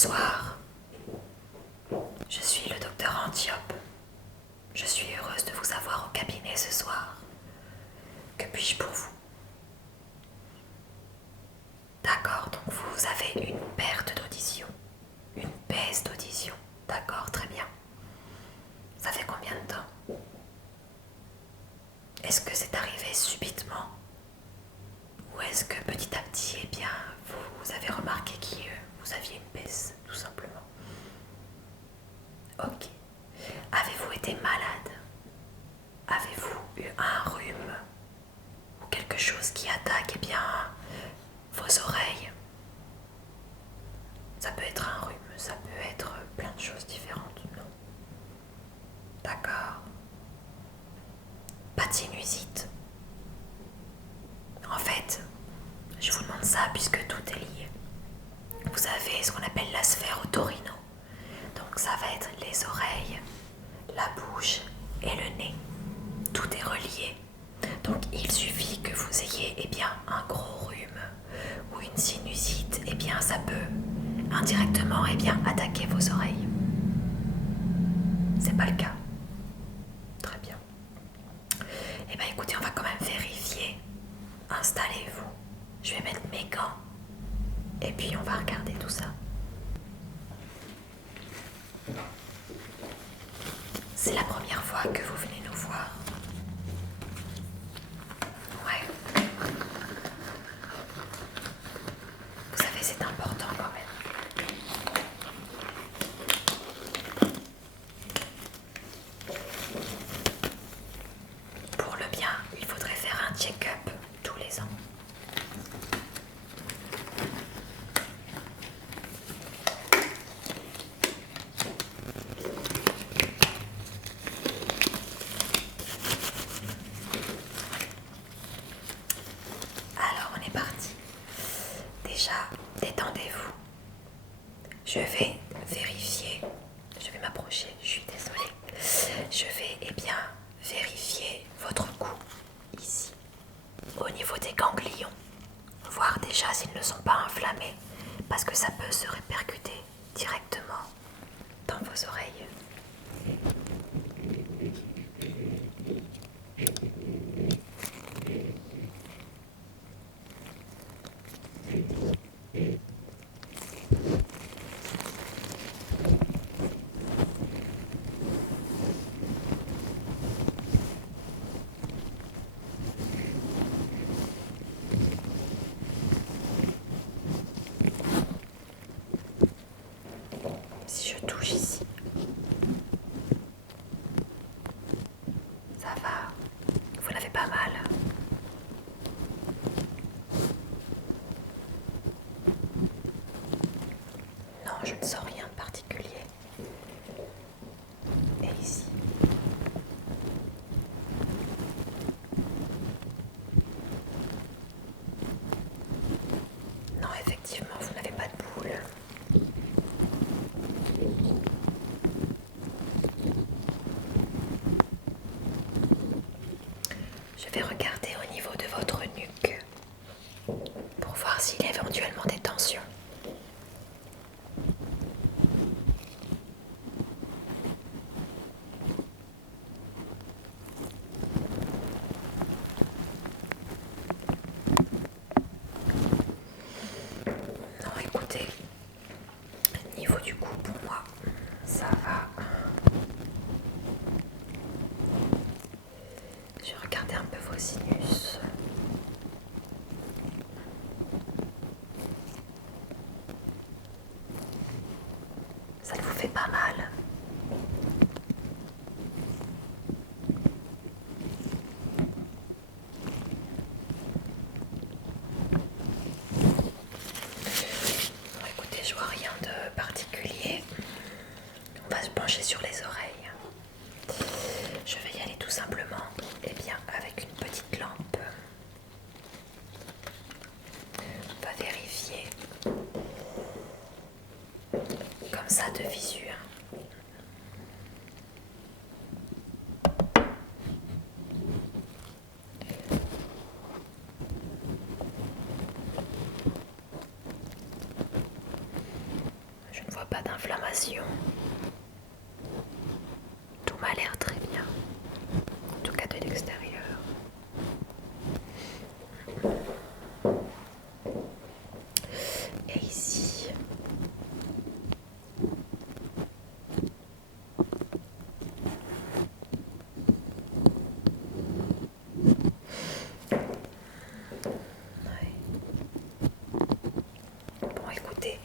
Bonsoir, je suis le docteur Antiope. Je suis heureuse de vous avoir au cabinet ce soir. Que puis-je pour vous? D'accord, donc vous avez une perte d'audition, une baisse d'audition. D'accord, très bien. Ça fait combien de temps? Est-ce que c'est arrivé subitement? Ou est-ce que petit à petit, eh bien, vous avez remarqué que vous aviez une baisse, tout simplement? Ok. Avez-vous été malade? Avez-vous eu un rhume? Ou quelque chose qui attaque, eh bien, vos oreilles? Ça peut être un rhume, ça peut être plein de choses différentes, non? D'accord. Pas de sinusite. En fait, je vous demande ça puisque tout est lié. Vous avez ce qu'on appelle la sphère otorino. Donc ça va être les oreilles, la bouche et le nez. Tout est relié. Donc il suffit que vous ayez eh bien, un gros rhume ou une sinusite, eh bien ça peut indirectement eh bien, attaquer vos oreilles. C'est pas le cas. Très bien. Eh bien écoutez, on va quand même vérifier. Installez-vous. Je vais mettre mes gants. Et puis on va regarder tout ça. C'est la première fois que vous venez nous voir. Ouais. Vous savez, c'est important quand même. Pour le bien, il faudrait faire un check-up tous les ans. Alors, on est parti. Déjà, détendez-vous. Je vais vérifier. Je vais m'approcher, je suis désolée. Je vais, eh bien, vérifier votre cou, ici, au niveau des ganglions. Voir déjà s'ils ne sont pas inflammés, parce que ça peut se répercuter directement dans vos oreilles. Si je touche ici, ça va. Vous n'avez pas mal. Non, je ne sens rien de particulier. Et ici. Non, effectivement, vous n'avez pas de boule. Je vais regarder au niveau de votre nuque pour voir s'il y a éventuellement des tensions. Non, écoutez, au niveau du cou, pour moi, ça va. Je vais regarder un peu vos sinus. Ça ne vous fait pas mal? Bon, écoutez, je vois rien de particulier. On va se pencher sur les oreilles. Je vais y aller tout simplement, eh bien, avec une petite lampe. On va vérifier comme ça de visu. Je ne pas d'inflammation. Tout m'a l'air très bien, en tout cas de l'extérieur. Et ici, bon, écoutez,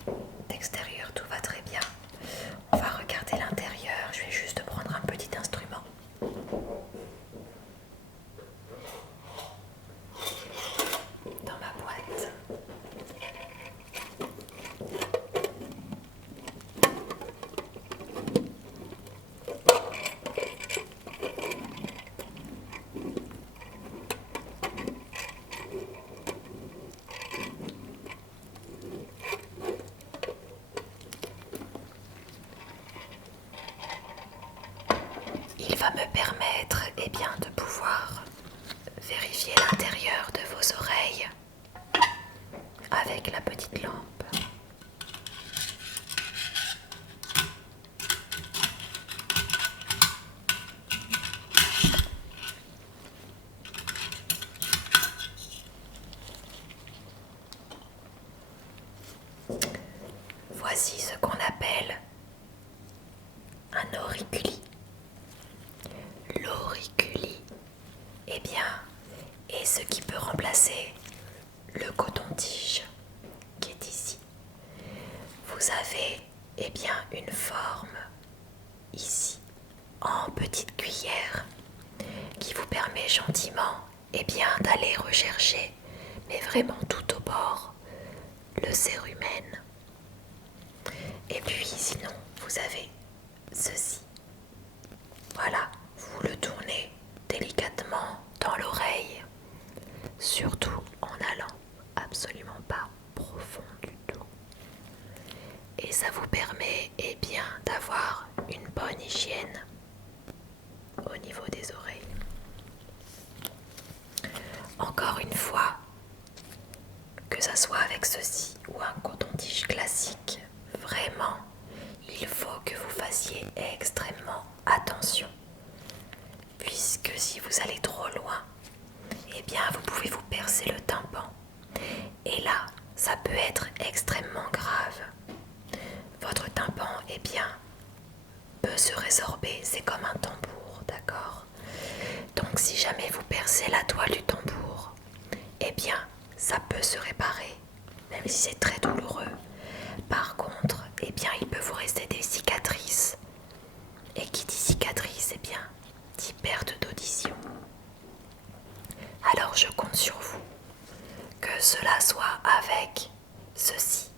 d'extérieur tout va très bien. On va regarder l'intérieur. Je vais juste prendre un petit instrument. Dans ma boîte. Il va me permettre de pouvoir vérifier l'intérieur de vos oreilles avec la petite lampe. Voici ce qu'on appelle un auriculi. L'auriculi, est ce qui peut remplacer le coton-tige qui est ici. Vous avez une forme ici en petite cuillère qui vous permet gentiment d'aller rechercher, mais vraiment tout au bord, le cérumen. Et puis sinon vous avez ceci. Voilà, vous le tournez délicatement dans l'oreille, surtout en allant absolument pas profond du tout. Et ça vous permet d'avoir une bonne hygiène au niveau des oreilles. Encore une fois, que ça soit avec ceci ou un coton-tige classique, vraiment, il faut que vous fassiez extrêmement attention. Puisque si vous allez trop loin, vous pouvez vous percer le tympan. Et là, ça peut être extrêmement grave. Votre tympan, peut se résorber, c'est comme un tambour, d'accord? Donc si jamais vous percez la toile du tambour, ça peut se réparer, même si c'est très douloureux. Par contre, il peut vous rester des cicatrices. Et qui dit cicatrice, dit perte d'audition. Alors je compte sur vous, que cela soit avec ceci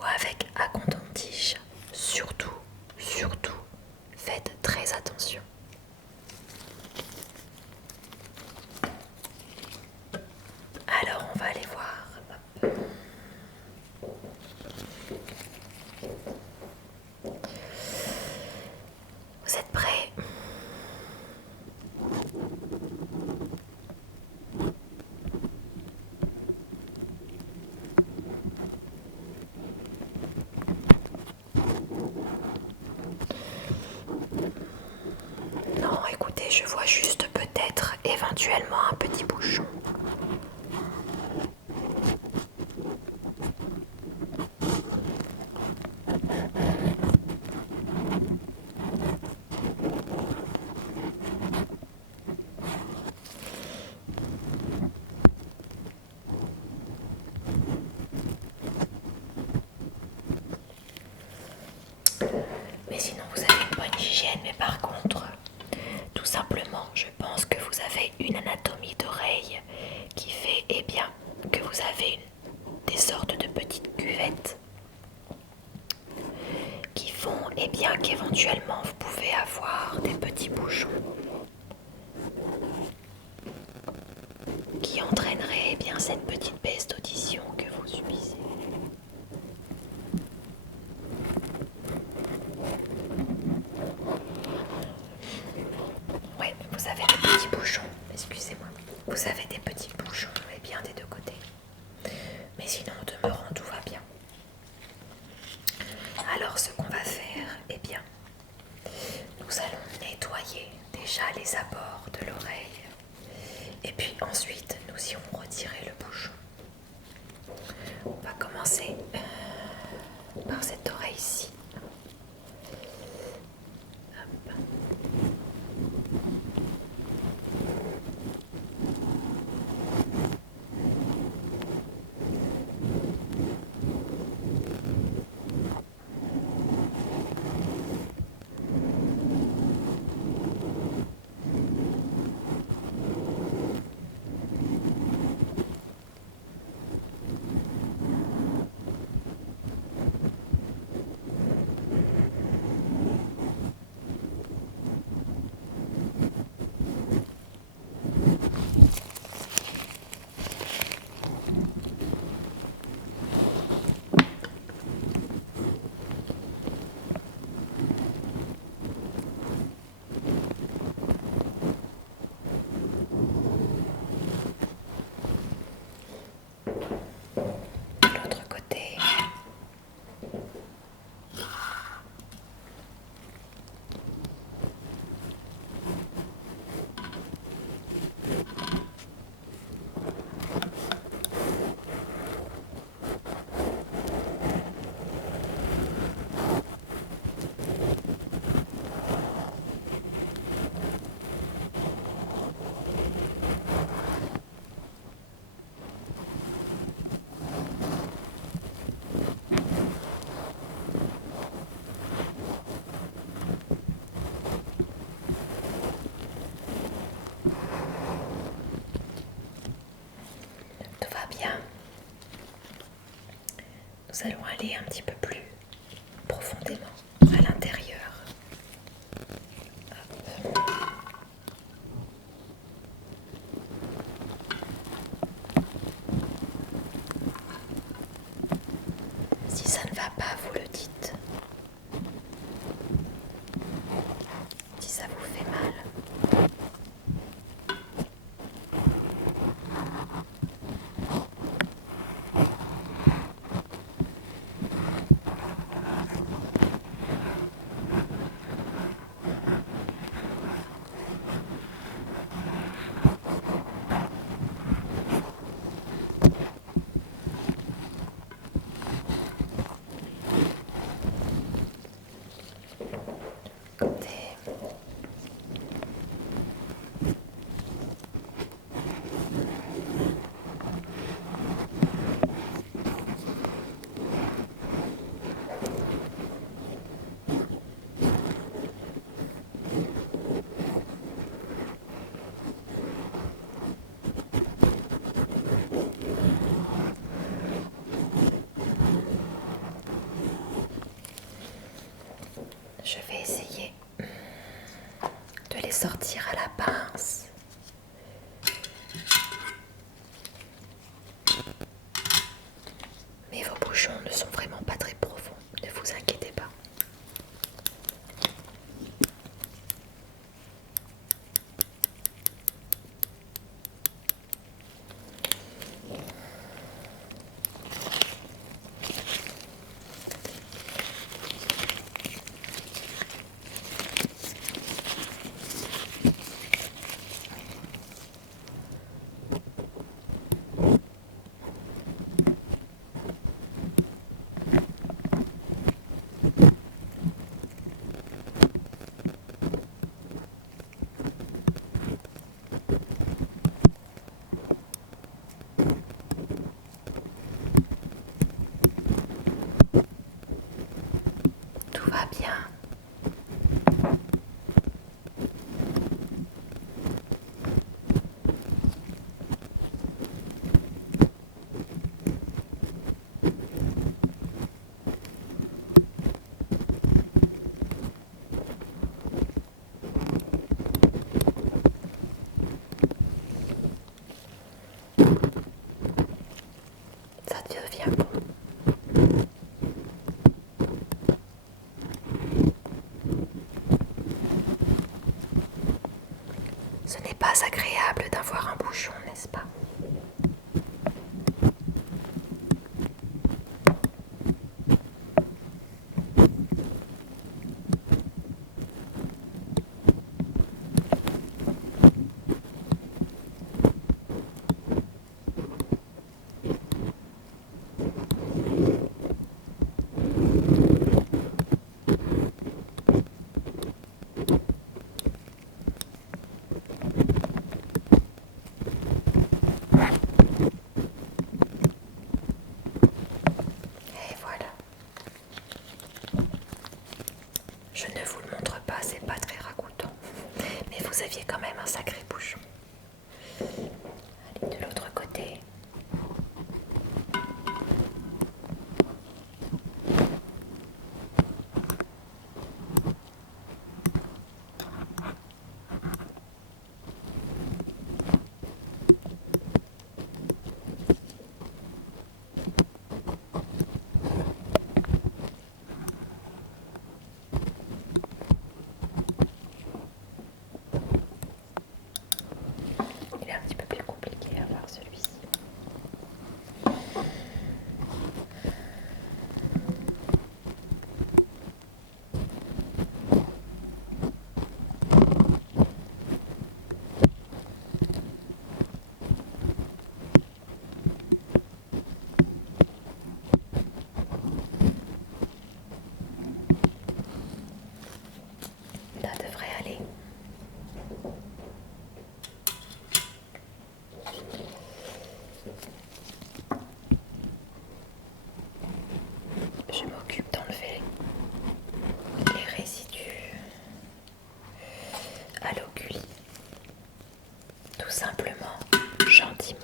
ou avec un coton-tige. Surtout, faites très attention. Alors on va aller voir. Vous êtes prêts? Non, écoutez, je vois juste peut-être éventuellement un petit bouchon. Mais sinon vous avez une bonne hygiène, mais par contre, tout simplement, je pense que vous avez une anatomie d'oreille qui fait que vous avez des sortes de petites cuvettes qui font qu'éventuellement vous pouvez avoir des petits bouchons qui entraîneraient cette petite baisse d'audition que vous subissez. Ouais, vous avez des petits bouchons, excusez-moi. Vous avez des petits bouchons, des deux côtés. Mais sinon, au demeurant, tout va bien. Alors, ce commencer par cette oreille-ci. Hop. L'autre côté. Tout va bien. Nous allons aller un petit peu plus profondément à l'intérieur. Si ça ne va pas, vous le dites. Si ça vous fait mal. Écoutez. Je vais essayer de les sortir à la pince. Mais vos bouchons ne sont vraiment pas très profonds, ne vous inquiétez pas. Tout va bien. Ça devient bon. vous aviez quand même un sacré bouchon. Allez, de l'autre côté. Il est un petit peu plus compliqué à voir celui-ci. Ça devrait aller. Je m'occupe d'enlever les résidus à l'oculi, tout simplement, gentiment.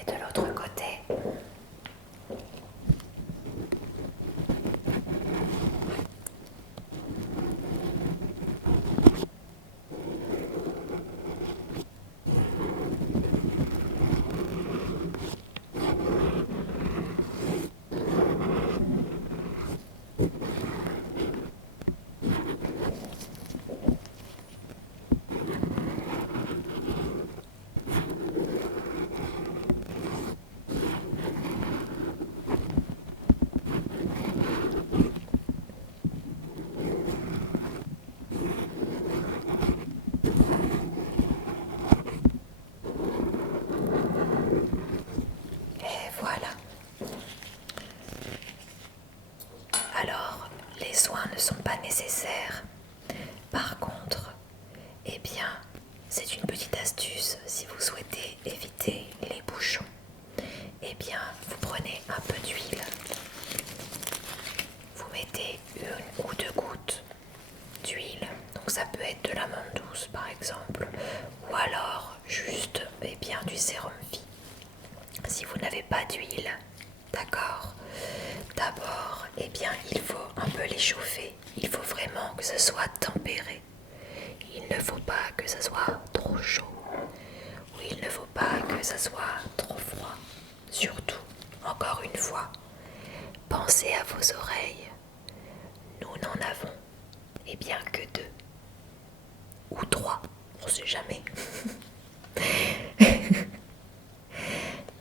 Et de l'autre côté, et voilà. Alors, les soins ne sont pas nécessaires. Par contre, eh bien, c'est une petite astuce si vous souhaitez éviter les bouchons. Eh bien, vous prenez un peu d'huile. Vous mettez 1 ou 2 gouttes d'huile. Donc ça peut être de l'amande douce par exemple. Ou alors juste du sérum vie. Si vous n'avez pas d'huile, d'accord, d'abord, il faut un peu l'échauffer. Il faut vraiment que ce soit tempéré. Il ne faut pas que ce soit trop chaud. Ou il ne faut pas que ce soit trop froid. Surtout, encore une fois, pensez à vos oreilles. Nous n'en avons que 2 ou 3, on ne sait jamais.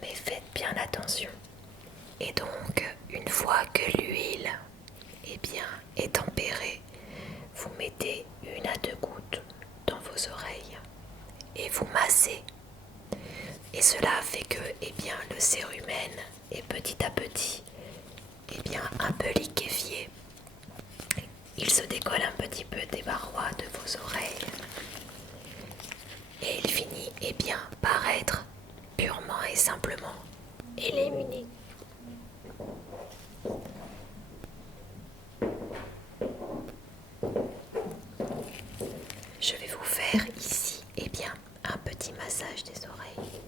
Mais faites bien attention. Et donc, une fois que l'huile est tempérée, vous mettez 1 à 2 gouttes dans vos oreilles et vous massez. Et cela fait que le cérumen est petit à petit un peu liquéfié. Il se décolle un petit peu des parois de vos oreilles. Et il finit par être purement et simplement éliminé. Je vais vous faire ici un petit massage des oreilles.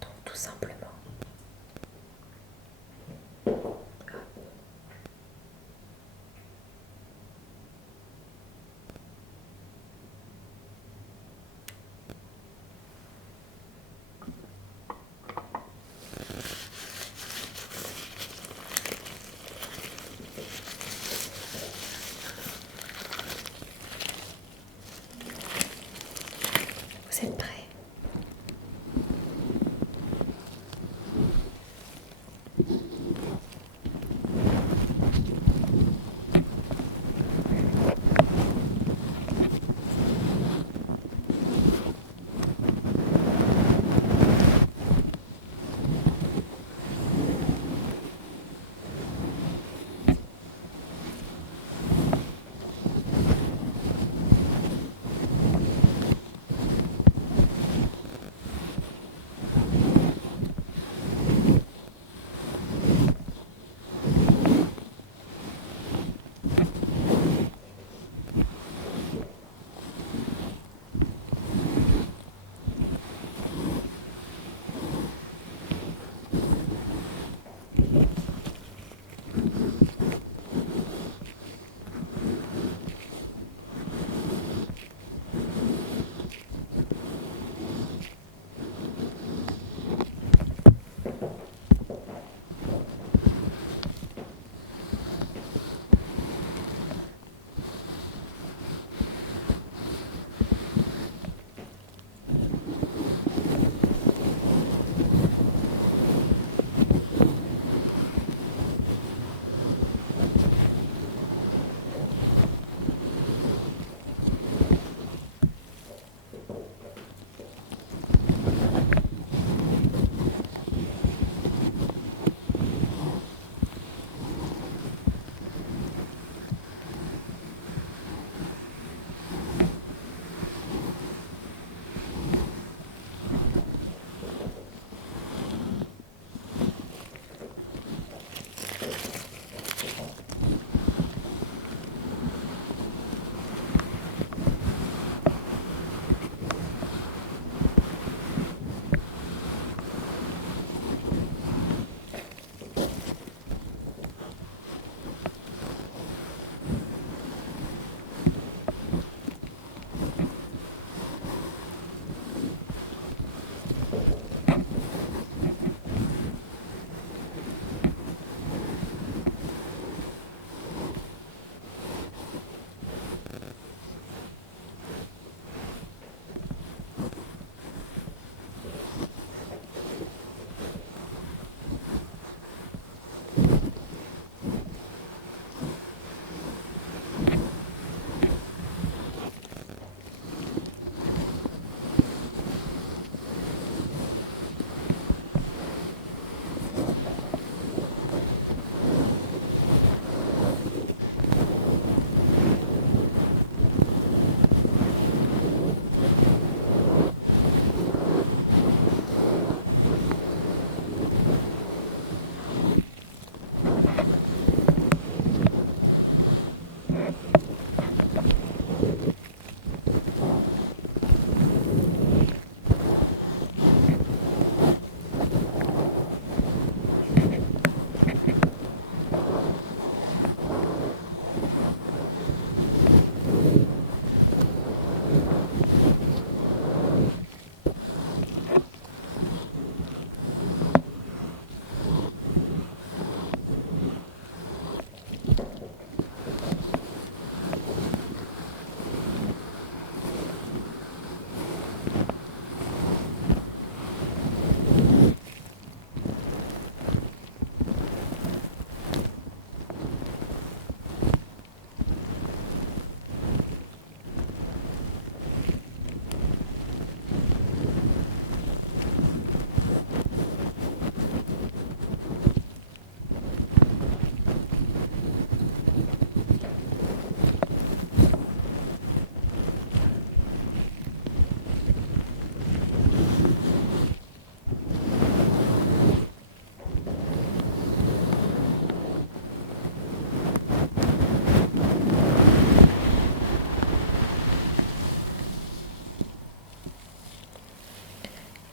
Donc tout simplement,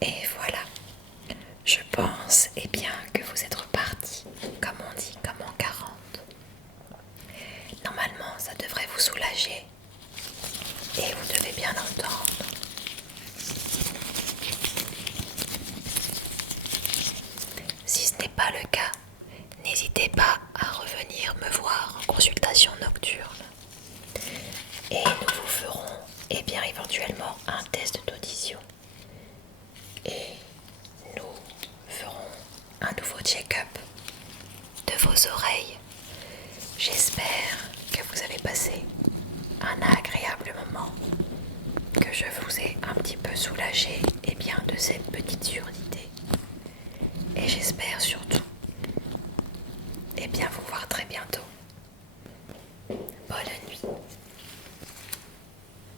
Et voilà, je pense bien que vous êtes reparti, comme on dit, comme en 40. Normalement, ça devrait vous soulager et vous devez bien l'entendre. Si ce n'est pas le cas, n'hésitez pas à revenir me voir en consultation nocturne. Et nous vous ferons éventuellement un test d'audition. Et nous ferons un nouveau check-up de vos oreilles. J'espère que vous avez passé un agréable moment, que je vous ai un petit peu soulagé de cette petite surdité. Et j'espère surtout